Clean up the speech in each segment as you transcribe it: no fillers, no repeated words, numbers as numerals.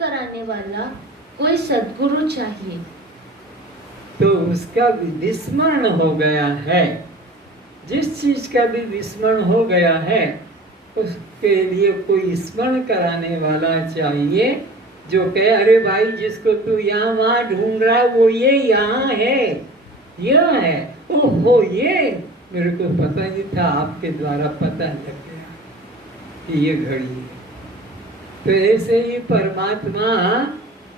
कराने वाला कोई सद्गुरु चाहिए। तो उसका भी विस्मरण हो गया है। जिस चीज का भी विस्मरण हो गया है उसके लिए कोई स्मरण कराने वाला चाहिए, जो कहे अरे भाई जिसको तू यहाँ वहां ढूंढ रहा है वो ये यहाँ है, यह है। ओहो, ये मेरे को पता नहीं था, आपके द्वारा पता लग गया कि ये घड़ी है। तो ऐसे ही परमात्मा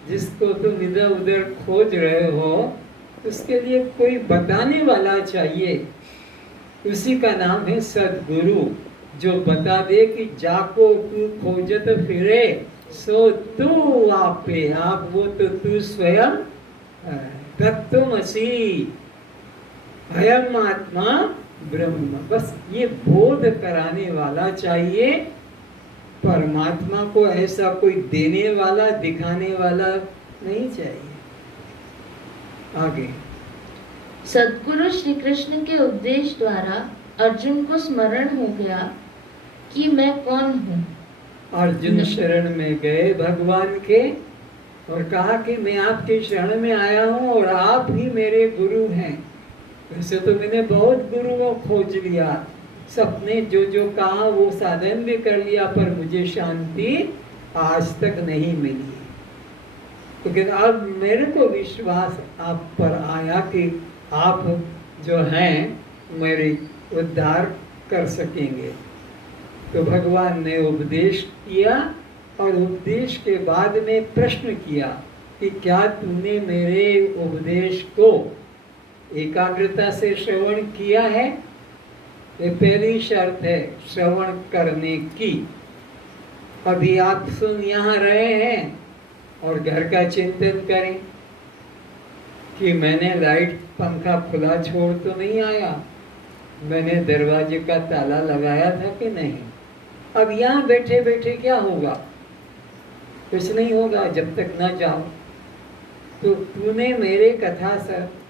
जिसको तुम इधर उधर खोज रहे हो उसके लिए कोई बताने वाला चाहिए। उसी का नाम है सद्गुरु, जो बता दे कि जाको तू खोजत फिरे सो तू आपे आप, वो तो तू स्वयं तत्वमसि अयम आत्मा ब्रह्म। बस ये बोध कराने वाला चाहिए। परमात्मा को ऐसा कोई देने वाला दिखाने वाला नहीं चाहिए। आगे सद्गुरु श्री कृष्ण के उपदेश द्वारा अर्जुन को स्मरण हो गया कि मैं कौन हूँ। अर्जुन शरण में गए भगवान के और कहा कि मैं आपके शरण में आया हूँ और आप ही मेरे गुरु हैं। वैसे तो मैंने बहुत गुरुओं खोज लिया, सबने जो जो कहा वो साधन भी कर लिया, पर मुझे शांति आज तक नहीं मिली। लेकिन अब मेरे को विश्वास आप पर आया कि आप जो हैं मेरे उद्धार कर सकेंगे। तो भगवान ने उपदेश किया और उपदेश के बाद में प्रश्न किया कि क्या तूने मेरे उपदेश को एकाग्रता से श्रवण किया है? ये पहली शर्त है श्रवण करने की। अभी आप सुन यहाँ रहे हैं और घर का चिंतन करें कि मैंने लाइट पंखा खुला छोड़ तो नहीं आया, मैंने दरवाजे का ताला लगाया था कि नहीं। अब यहाँ बैठे बैठे क्या होगा? कुछ नहीं होगा जब तक ना जाओ। तो तूने मेरे कथा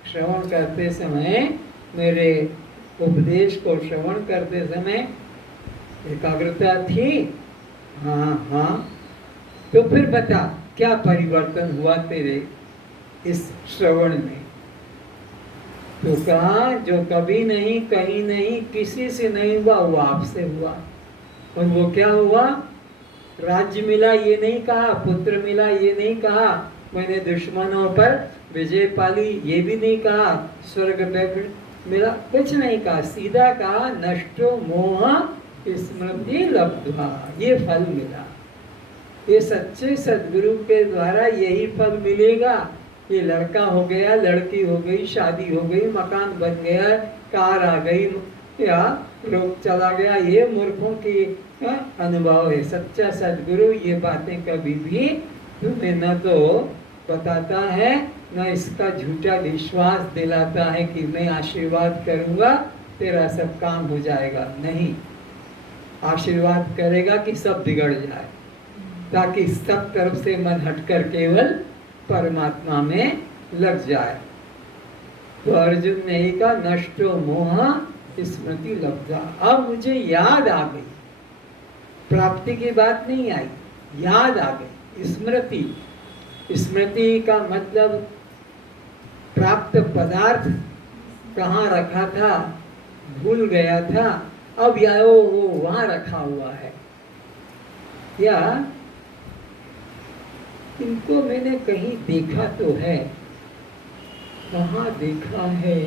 श्रवण करते समय, मेरे उपदेश को श्रवण करते समय एकाग्रता थी? हाँ हाँ। तो फिर बता क्या परिवर्तन हुआ तेरे इस श्रवण में? तो कहा जो कभी नहीं, कहीं नहीं, किसी से नहीं हुआ वो आपसे हुआ। और वो क्या हुआ? राज्य मिला ये नहीं कहा, पुत्र मिला ये नहीं कहा, मैंने दुश्मनों पर विजय पाली ये भी नहीं कहा, स्वर्ग मिला कुछ नहीं कहा, सीधा कहा नष्टो मोह स्मृति लब्ध्वा, ये फल मिला। ये सच्चे सद्गुरु के द्वारा यही फल मिलेगा। ये लड़का हो गया, लड़की हो गई, शादी हो गई, मकान बन गया, कार आ गई या लोग चला गया, ये मूर्खों की अनुभव है। सच्चा सद्गुरु ये बातें कभी भी तुम्हें न तो बताता है न इसका झूठा विश्वास दिलाता है कि मैं आशीर्वाद करूंगा तेरा सब काम हो जाएगा। नहीं, आशीर्वाद करेगा कि सब बिगड़ जाए, ताकि सब तरफ से मन हटकर केवल परमात्मा में लग जाए। तो अर्जुन ने कहा नष्टो मोह स्मृति लब्धा। अब मुझे याद आ गई, प्राप्ति की बात नहीं आई, याद आ गई। स्मृति, स्मृति का मतलब प्राप्त पदार्थ कहाँ रखा था, भूल गया था, अब या वो वहां रखा हुआ है। या इनको मैंने कहीं देखा तो है, कहाँ देखा है?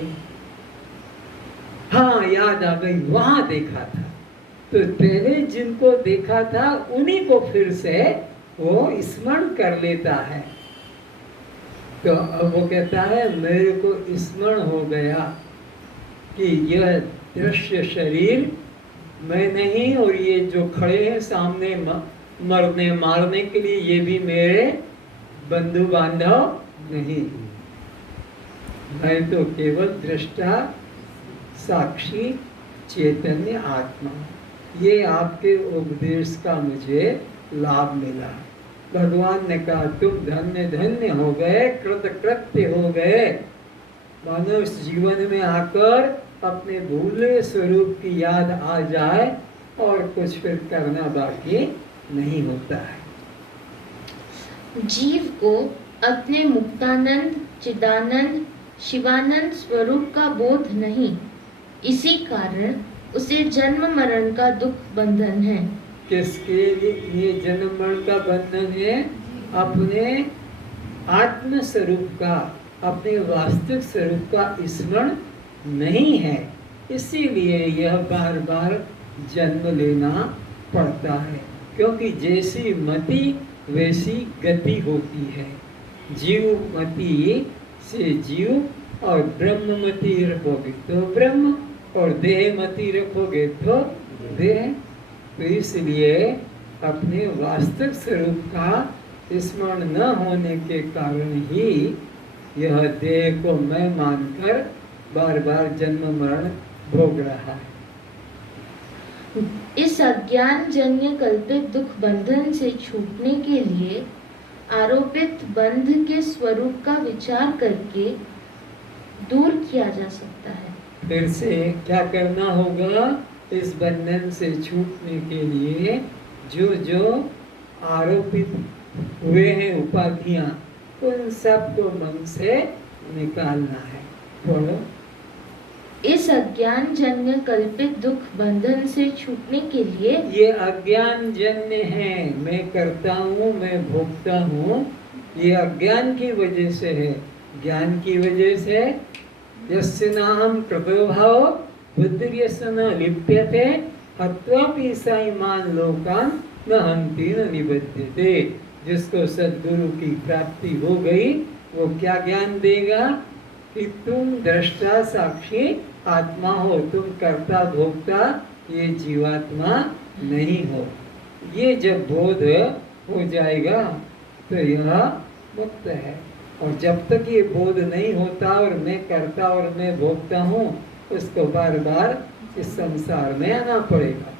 हाँ याद आ गई, वहां देखा था। तो पहले जिनको देखा था उन्हीं को फिर से वो स्मरण कर लेता है। तो अब वो कहता है मेरे को स्मरण हो गया कि यह दृश्य शरीर मैं नहीं, और ये जो खड़े हैं सामने मरने मारने के लिए ये भी मेरे बंधु बांधव नहीं, मैं तो केवल दृष्टा साक्षी चैतन्य आत्मा। ये आपके उपदेश का मुझे लाभ मिला। भगवान ने कहा तुम धन्य धन्य हो गए, कृतकृत्य हो गए। मानो इस जीवन में आकर अपने भूले स्वरूप की याद आ जाए और कुछ फिर करना बाकी नहीं होता है। जीव को अपने मुक्तानंद, चिदानंद, शिवानंद स्वरूप का बोध नहीं, इसी कारण उसे जन्म मरण का दुख बंधन है। किसके लिए जन्म मरण का बंधन है? अपने आत्म स्वरूप का, अपने वास्तविक स्वरूप का स्मरण नहीं है, इसीलिए यह बार बार जन्म लेना पड़ता है। क्योंकि जैसी मति वैसी गति होती है। जीव मति से जीव और ब्रह्म मति रखोगे तो ब्रह्म, और देह मति रखोगे तो देह। तो इसलिए अपने वास्तविक स्वरूप का स्मरण न होने के कारण ही यह देह को मैं मानकर बार बार जन्म मरण भोग रहा है। इस अज्ञान जन्य कल्पित दुख बंधन से छूटने के लिए आरोपित बंध के स्वरूप का विचार करके दूर किया जा सकता है। फिर से क्या करना होगा? इस बंधन से छूटने के लिए जो जो आरोपित हुए हैं उपाधियां, उन सबको मन से निकालना है। बोलो। इस अज्ञान जन्य कल्पित दुख बंधन से छूटने के लिए ये अज्ञान जन्य है, मैं करता हूँ, मैं भोगता हूँ, ये अज्ञान की वजह से है। ज्ञान की वजह से यस्य नाहं कृतो भावो बुद्धिर्यस्य न लिप्यते हत्वापि स इमान् लोकान् न हन्ति न निबध्यते। जिसको सद्गुरु की प्राप्ति हो गई, वो क्या ज्ञान देगा? कि तुम दृष्टा साक्षी आत्मा हो, तुम कर्ता भोक्ता ये जीवात्मा नहीं हो। ये जब बोध हो जाएगा तो यह मुक्त है। और जब तक ये बोध नहीं होता और मैं करता और मैं भोगता हूँ, उसको बार बार इस संसार में आना पड़ेगा।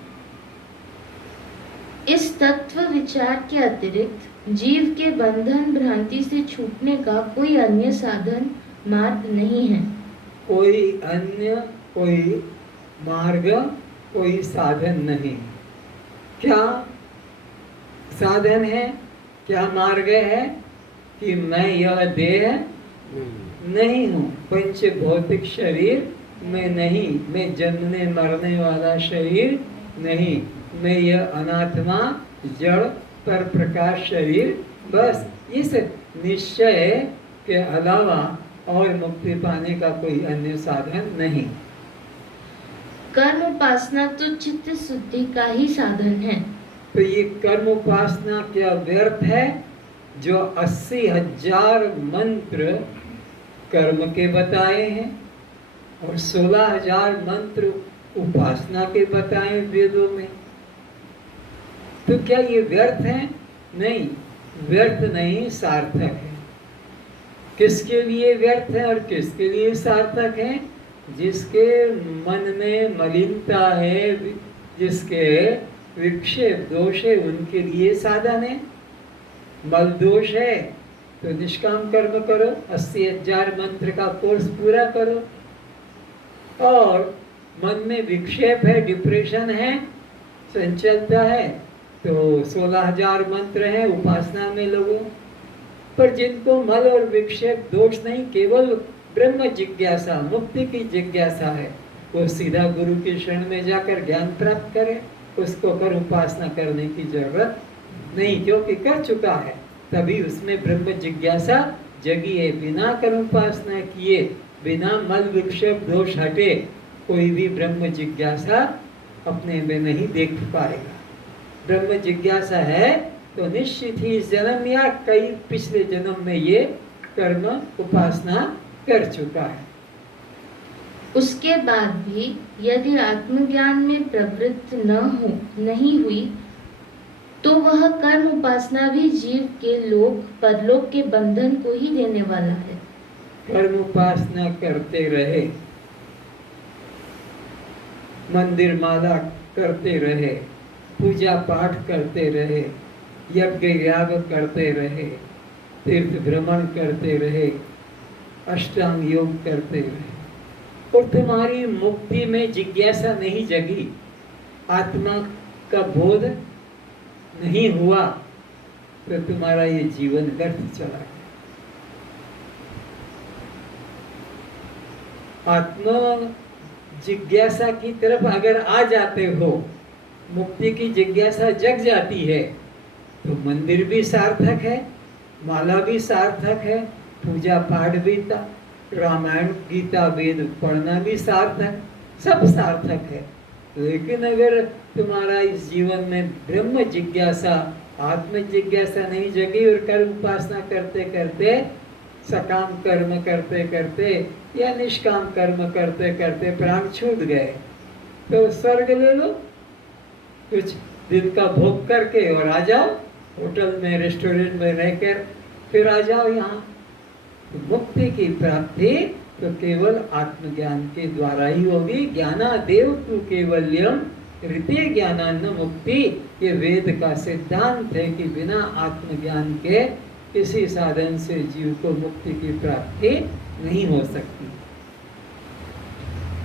इस तत्व विचार के अतिरिक्त जीव के बंधन भ्रांति से छूटने का कोई अन्य साधन मार्ग नहीं है। कोई अन्य, कोई मार्ग, कोई साधन नहीं। क्या साधन है, क्या मार्ग है? कि मैं यह देह नहीं हूँ, पंच भौतिक शरीर मैं नहीं, मैं जन्मने मरने वाला शरीर नहीं, मैं यह अनात्मा जड़ पर प्रकाश शरीर। बस इस निश्चय के अलावा और मुक्ति पाने का कोई अन्य साधन नहीं। कर्म उपासना तो चित्त शुद्धि का ही साधन है। तो ये कर्म उपासना क्या व्यर्थ है? जो 80,000 मंत्र कर्म के बताए हैं और 16,000 मंत्र उपासना के बताए वेदों में, तो क्या ये व्यर्थ है? नहीं, व्यर्थ नहीं, सार्थक है। किसके लिए व्यर्थ है और किसके लिए सार्थक है? जिसके मन में मलिनता है, जिसके विक्षेप दोष है, उनके लिए साधन है। मल दोष है तो निष्काम कर्म करो, 80,000 मंत्र का कोर्स पूरा करो। और मन में विक्षेप है, डिप्रेशन है, चंचलता है, तो 16,000 मंत्र है, उपासना में लगो। पर जिनको मल और विक्षेप दोष नहीं, केवल ब्रह्म जिज्ञासा, मुक्ति की जिज्ञासा है, वो सीधा गुरु की शरण में जाकर ज्ञान प्राप्त करे। उसको कर उपासना करने की जरूरत नहीं, क्योंकि कर चुका है, तभी उसमें ब्रह्म जिज्ञासा जगी है। बिना कर्म उपासना किए, बिना मल विक्षेप दोष हटे, कोई भी ब्रह्म जिज्ञासा अपने में नहीं देख पाएगा। ब्रह्म जिज्ञासा है तो निश्चित ही इस जन्म या कई पिछले जन्म में ये कर्म उपासना कर चुका है। उसके बाद भी यदि आत्मज्ञान में प्रवृत्त नहीं हुई, तो वह कर्म उपासना भी जीव के लोक परलोक के बंधन को ही देने वाला है। कर्म उपासना करते रहे, मंदिर माला करते रहे, पूजा पाठ करते रहे, यज्ञ याग करते रहे, तीर्थ भ्रमण करते रहे, अष्टांग योग करते रहे, और तुम्हारी मुक्ति में जिज्ञासा नहीं जगी, आत्मा का बोध नहीं हुआ, तो तुम्हारा ये जीवन व्यर्थ चला गया। आत्म जिज्ञासा की तरफ अगर आ जाते हो, मुक्ति की जिज्ञासा जग जाती है, तो मंदिर भी सार्थक है, माला भी सार्थक है, पूजा पाठ भी, रामायण गीता वेद पढ़ना भी सार्थक, सब सार्थक है। लेकिन अगर तुम्हारा इस जीवन में ब्रह्म जिज्ञासा, आत्म जिज्ञासा नहीं जगी और कर्म उपासना करते करते, सकाम कर्म करते करते या निष्काम कर्म करते करते प्राण छूट गए, तो स्वर्ग ले लो, कुछ दिन का भोग करके और आ जाओ, होटल में रेस्टोरेंट में रहकर फिर आ जाओ यहाँ। तो मुक्ति की प्राप्ति तो केवल आत्मज्ञान के द्वारा ही होगी। ज्ञानादेव तु केवल्यम ऋते ज्ञानान्न मुक्ति, ये वेद का सिद्धांत है कि बिना आत्मज्ञान के किसी साधन से जीव को मुक्ति की प्राप्ति नहीं हो सकती।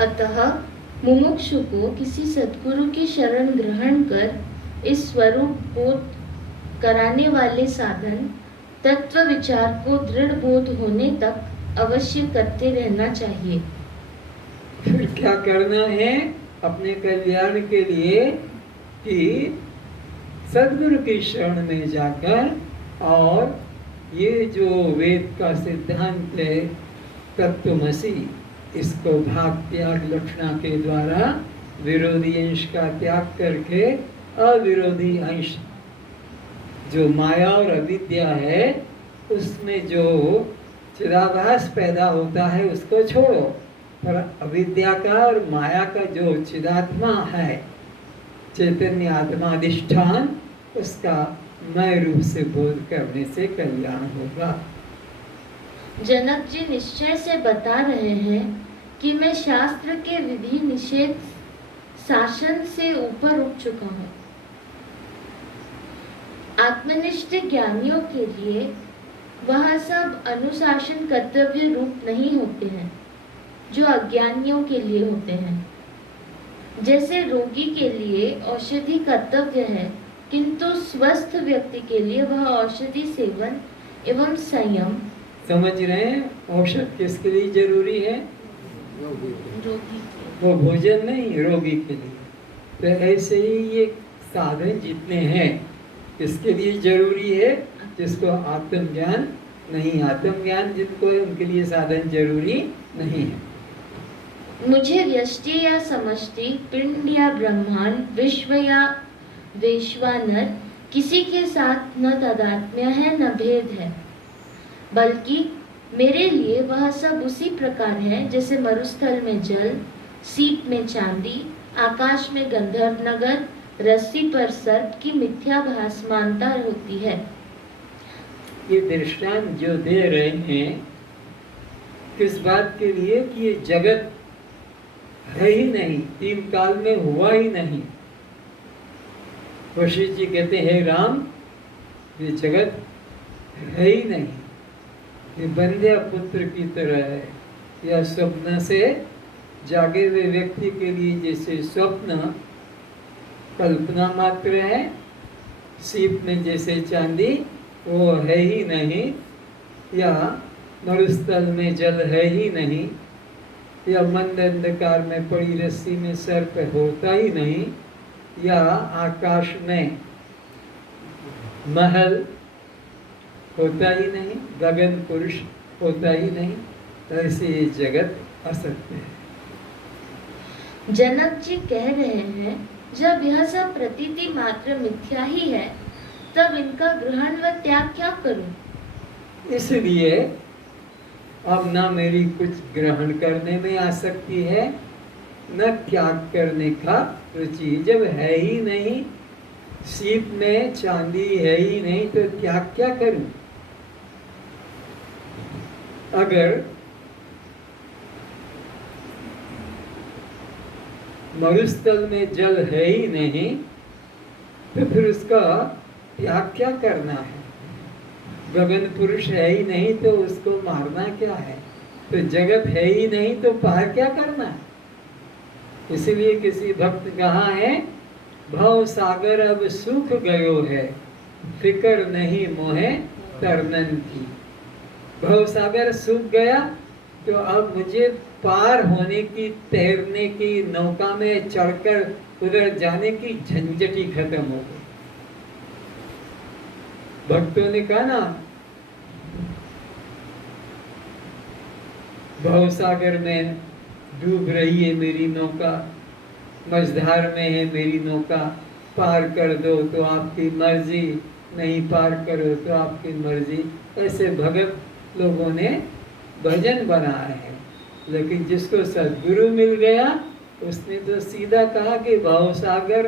अतः मुमुक्षु को किसी सद्गुरु की शरण ग्रहण कर इस स्वरूप बोध कराने वाले साधन तत्व विचार को दृढ़ बोध होने तक अवश्य करते रहना चाहिए। फिर क्या करना है अपने कल्याण के लिए कि सद्गुरु की शरण में जाकर और ये जो वेद का सिद्धांत है तत्वमसि, इसको भाग त्याग लक्षणा के द्वारा विरोधी अंश का त्याग करके अविरोधी अंश जो माया और अविद्या है उसमें जो चिदाभास पैदा होता है उसको छोड़ो, पर अविद्या का और माया का जो चिदात्मा है, चैतन्य आत्मा अधिष्ठान, उसका मय रूप से बोध करने से कल्याण होगा। जनक जी निश्चय से बता रहे हैं कि मैं शास्त्र के विधि निषेध शासन से ऊपर उठ चुका हूँ। आत्मनिष्ठ ज्ञानियों के लिए वह सब अनुशासन कर्तव्य रूप नहीं होते हैं जो अज्ञानियों के लिए होते हैं। जैसे रोगी के लिए औषधि कर्तव्य है, किंतु स्वस्थ व्यक्ति के लिए वह औषधि सेवन एवं संयम। समझ रहे हैं? औषध किसके लिए जरूरी है? रोगी वो भोजन नहीं, रोगी के लिए। तो ऐसे ही ये साधन जितने हैं इसके लिए जरूरी है, जिसको आत्मज्ञान नहीं, आत्मज्ञान जिनको है उनके लिए साधन जरूरी नहीं है। मुझे व्यष्टि या समष्टि, पिंड या ब्रह्मांड, विश्व या वैश्वानर किसी के साथ न तादात्म्य है न भेद है, बल्कि मेरे लिए वह सब उसी प्रकार है जैसे मरुस्थल में जल, सीप में चांदी, आकाश में गंधर्व नगर, रस्सी पर सर्प की मिथ्या भासमानता होती है। ये दृष्टांत जो दे रहे हैं किस बात के लिए कि ये जगत है ही नहीं, तीन काल में हुआ ही नहीं। वशिष्ठ जी कहते हैं राम, ये जगत है ही नहीं, ये बंध्या पुत्र की तरह है, या स्वप्न से जागे हुए व्यक्ति के लिए जैसे स्वप्न कल्पना मात्र है, सीप में जैसे चांदी वो है ही नहीं, या मरुस्थल में जल है ही नहीं, या मंद अंधकार में पड़ी रस्सी में सर्प होता ही नहीं, या आकाश में महल होता ही नहीं, गगन पुरुष होता ही नहीं, ऐसे ये जगत असत्य है। जनक जी कह रहे हैं जब यह सब प्रतीति मात्र मिथ्या ही है, तब इनका ग्रहण व त्याग क्या करूं? इसलिए अब ना मेरी कुछ ग्रहण करने में आसक्ति है, न त्याग करने का रुचि। जब है ही नहीं, सीप में चांदी है ही नहीं, तो त्याग क्या करूं? अगर मरुस्थल में जल है ही नहीं, तो फिर उसका त्याग क्या करना है? गगन पुरुष है ही नहीं तो उसको मारना क्या है? तो जगत है ही नहीं तो पार क्या करना है? इसलिए किसी भक्त कहा है, भव सागर अब सूख गयो है, फिकर नहीं मोहे तरनन की। भव सागर सूख गया तो अब मुझे पार होने की, तैरने की, नौका में चढ़कर उधर जाने की झंझट ही खत्म हो गई। भक्तों ने कहा ना, भव सागर में डूब रही है मेरी नौका, मझधार में है मेरी नौका, पार कर दो तो आपकी मर्जी, नहीं पार करो तो आपकी मर्जी। ऐसे भगत लोगों ने भजन बनाए हैं। लेकिन जिसको सद्गुरु मिल गया उसने तो सीधा कहा कि भव सागर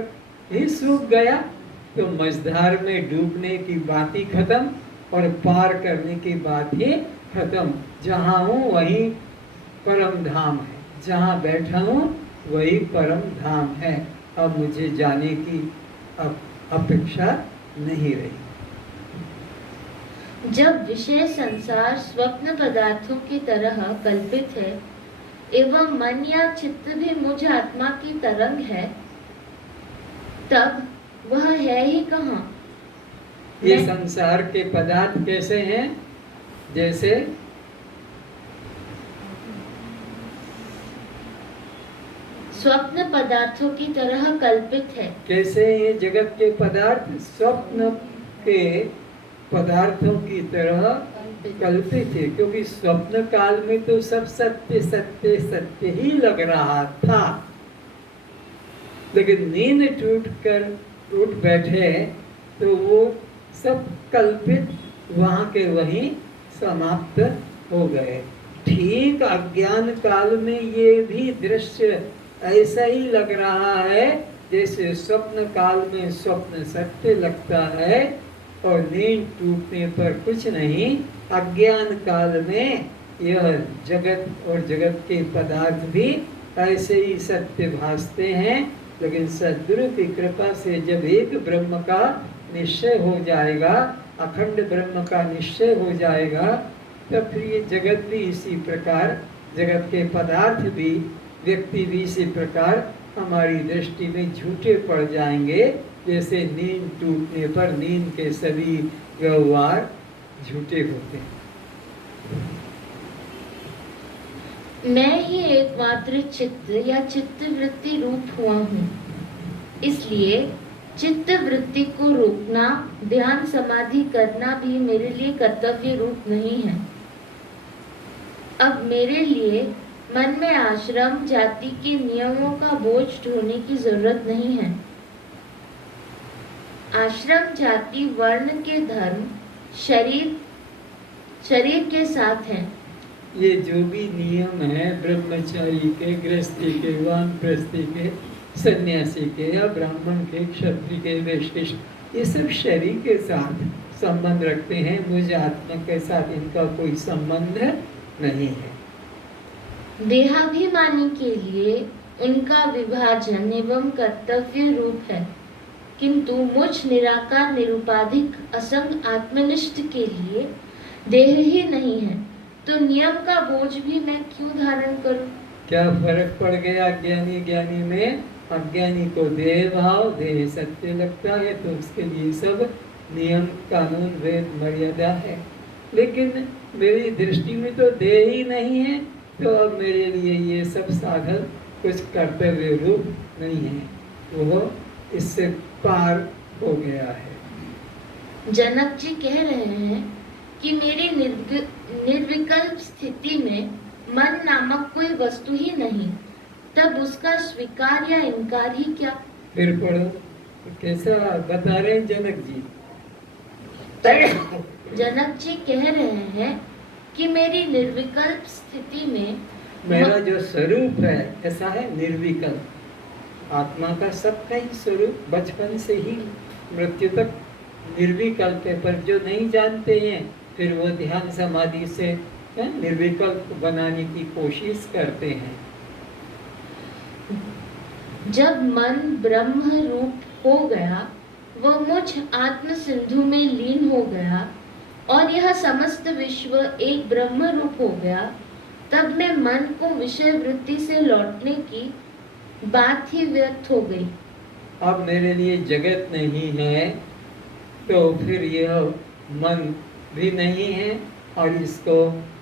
ही सूख गया तो मझधार में डूबने की बात ही खत्म और पार करने की बात ही खत्म। जहाँ हूँ वही परम धाम है, जहाँ बैठा हूँ वही परम धाम है। अब मुझे जाने की अपेक्षा नहीं रही। जब विषय संसार स्वप्न पदार्थों की तरह कल्पित है एवं मन या चित्त भी मुझ आत्मा की तरंग है, तब वह है ही कहाँ? ये संसार के पदार्थ कैसे हैं? जैसे स्वप्न पदार्थों की तरह कल्पित है। कैसे ये जगत के पदार्थ स्वप्न के पदार्थों की तरह कल्पित है? क्योंकि स्वप्न काल में तो सब सत्य सत्य सत्य ही लग रहा था, लेकिन नींद टूट बैठे तो वो सब कल्पित वहां के वहीं समाप्त हो गए। ठीक अज्ञान काल में ये भी दृश्य ऐसा ही लग रहा है जैसे स्वप्न काल में स्वप्न सत्य लगता है और नींद टूटने पर कुछ नहीं। अज्ञान काल में यह जगत और जगत के पदार्थ भी ऐसे ही सत्य भासते हैं, लेकिन सद्गुरु की कृपा से जब एक ब्रह्म का निश्चय हो जाएगा, अखंड ब्रह्म का निश्चय हो जाएगा, तब फिर ये जगत भी इसी प्रकार, जगत के पदार्थ भी, व्यक्ति भी इसी प्रकार हमारी दृष्टि में झूठे पड़ जाएंगे, जैसे नींद टूटने पर नींद के सभी व्यवहार झूठे होते हैं। मैं ही एकमात्र चित्त या चित्त वृत्ति रूप हुआ हूँ, इसलिए चित्त वृत्ति को रोकना, ध्यान समाधि करना भी मेरे लिए कर्तव्य रूप नहीं है। अब मेरे लिए मन में आश्रम जाति के नियमों का बोझ ढोने की जरूरत नहीं है। आश्रम जाति वर्ण के धर्म शरीर के साथ हैं। ये जो भी नियम है ब्रह्मचारी के, गृहस्थी के, वानप्रस्थी के, सन्यासी के या ब्राह्मण के, क्षत्रिय के, वैश्य, ये सब शरीर के साथ संबंध रखते हैं। मुझे आत्मा के साथ इनका कोई संबंध नहीं है। देहाभिमानी के लिए उनका विभाजन एवं कर्तव्य रूप है, किंतु मुझ निराकार निरुपाधिक असंग आत्मनिष्ठ के लिए देह ही नहीं है, तो नियम का बोझ भी मैं क्यों धारण करूं? क्या फर्क पड़ गया ज्ञानी ज्ञानी में? अज्ञानी को देह भाव, देह सत्य लगता है, तो उसके लिए सब नियम कानून वेद मर्यादा है। लेकिन मेरी दृष्टि में तो देह ही नहीं है, तो अब मेरे लिए ये सब साधन कुछ कर्तव्य रूप नहीं है, वो इससे पार हो गया है। जनक जी कह रहे हैं कि मेरी निर्विकल्प स्थिति में मन नामक कोई वस्तु ही नहीं, तब उसका स्वीकार या इनकार ही क्या? फिर पढ़ो कैसा बता रहे हैं जनक जी। जनक जी कह रहे हैं कि मेरी निर्विकल्प स्थिति में मेरा जो स्वरूप है ऐसा है निर्विकल्प। आत्मा का सबका ही स्वरूप बचपन से ही मृत्यु तक निर्विकल्प है, पर जो नहीं जानते हैं फिर वो ध्यान समाधि से निर्विकल्प बनाने की कोशिश करते हैं। जब मन ब्रह्म रूप हो गया, वह मुझ आत्म सिंधु में लीन हो गया और यह समस्त विश्व एक ब्रह्म रूप हो गया, तब मैं मन को विषय वृत्ति से लौटने की बात ही व्यर्थ हो गई। अब मेरे लिए जगत नहीं है, तो फिर यह मन भी नहीं है, और इसको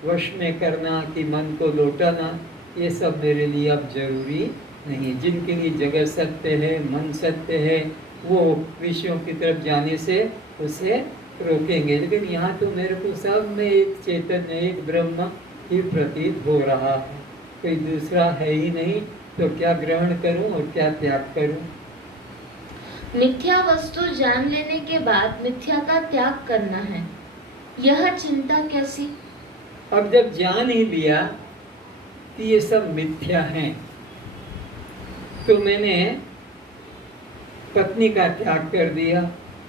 वश में करना कि मन को लौटाना, ये सब मेरे लिए अब जरूरी नहीं। जिनके लिए जगत सत्य है, मन सत्य है, वो विषयों की तरफ जाने से उसे रोकेंगे। लेकिन यहाँ तो मेरे को सब में एक चैतन्य, एक ब्रह्म ही प्रतीत हो रहा है, कोई दूसरा है ही नहीं। तो क्या ग्रहण करूं और क्या त्याग करूं? मिथ्या वस्तु जान लेने के बाद मिथ्या का त्याग करना है, यह चिंता कैसी? अब जब जान ही लिया कि ये सब मिथ्या हैं, तो मैंने पत्नी का त्याग कर दिया,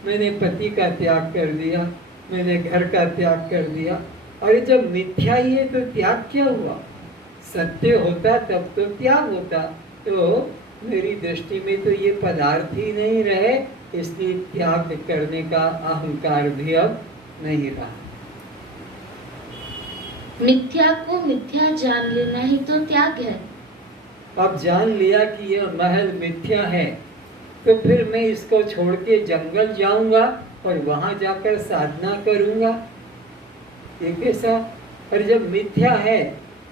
मैंने पति का त्याग कर दिया, मैंने घर का त्याग कर दिया। और जब मिथ्या ही है तो त्याग क्या हुआ? सत्य होता तब तो त्याग होता। तो मेरी दृष्टि में तो ये पदार्थ ही नहीं रहे, इसलिए त्याग करने का अहंकार भी अब नहीं रहा। मिथ्या को मिथ्या जान लेना ही तो त्याग है। अब जान लिया कि यह महल मिथ्या है, तो फिर मैं इसको छोड़ के जंगल जाऊंगा और वहां जाकर साधना करूंगा, ये कैसा? और जब मिथ्या है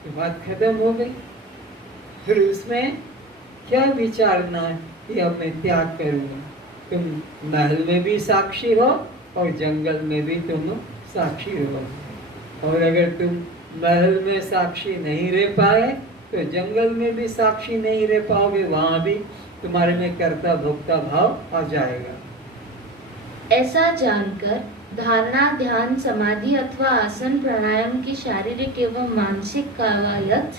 तो बात खत्म हो गई। फिर उसमें क्या विचारना कि अब मैं त्याग करूंगा? तुम महल में भी साक्षी हो और जंगल में भी तुम साक्षी हो। और अगर तुम महल में साक्षी नहीं रह पाए तो जंगल में भी साक्षी नहीं रह पाओगे, वहां भी तुम्हारे में कर्ता भोक्ता भाव आ जाएगा। ऐसा जानकर धारणा, ध्यान, समाधि अथवा आसन प्राणायाम की शारीरिक एवं मानसिक कवायद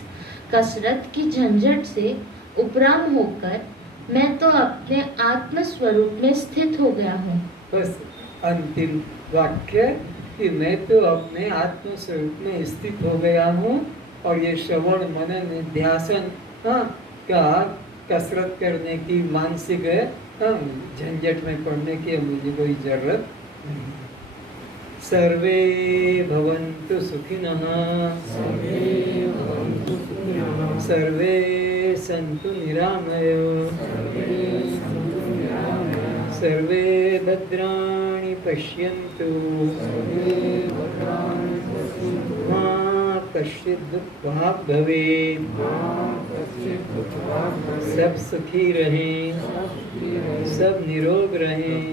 कसरत की झंझट से उपराम होकर मैं तो अपने आत्म स्वरूप में स्थित हो गया हूँ। बस अंतिम वाक्य कि मैं तो अपने आत्म स्वरूप में स्थित हो गया हूँ, और ये श्रवण मनन निध्यासन का कसरत करने की मानसिक झंझट में पड़ने की मुझे कोई जरूरत नहीं। सर्वे भवन्तु सुखिनः, सर्वे सन्तु निरामया, सर्वे भद्राणि पश्यन्तु, मा कश्चित् दुःखभाग् भवेत्। सब सुखी रहें, सब निरोग रहें,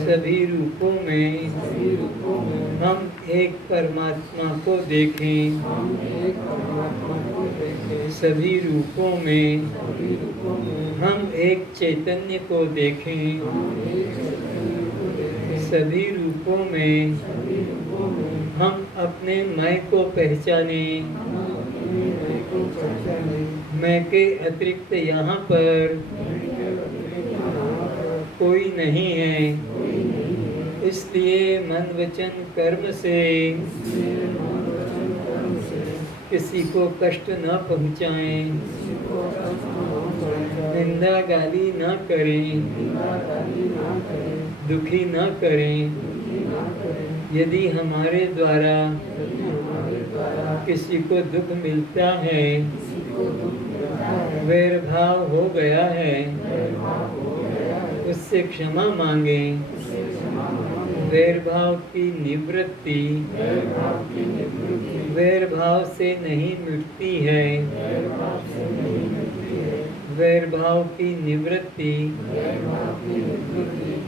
सभी रूपों में हम एक परमात्मा को देखें, सभी रूपों में हम एक चैतन्य को देखें, सभी रूपों में हम अपने मैं को पहचाने। मैं के अतिरिक्त यहाँ पर कोई नहीं है, इसलिए मन वचन कर्म से किसी को कष्ट न पहुँचाएं, निंदा गाली न करें, दुखी न करें। यदि हमारे द्वारा किसी को दुख मिलता है, वैर भाव हो गया है, उससे क्षमा मांगें। वैर भाव की निवृत्ति वैर भाव से नहीं मिटती है, वैर भाव की निवृत्ति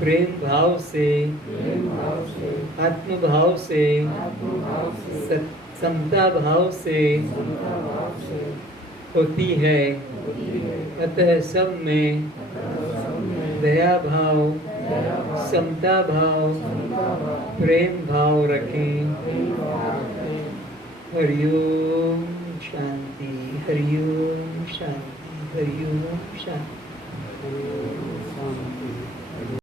प्रेम भाव से, आत्म भाव से, समता भाव से होती है। अतः सब में दया भाव, समता भाव, प्रेम भाव रखें। हरिओम शांति, हरिओम शांति, हरिओम शांति।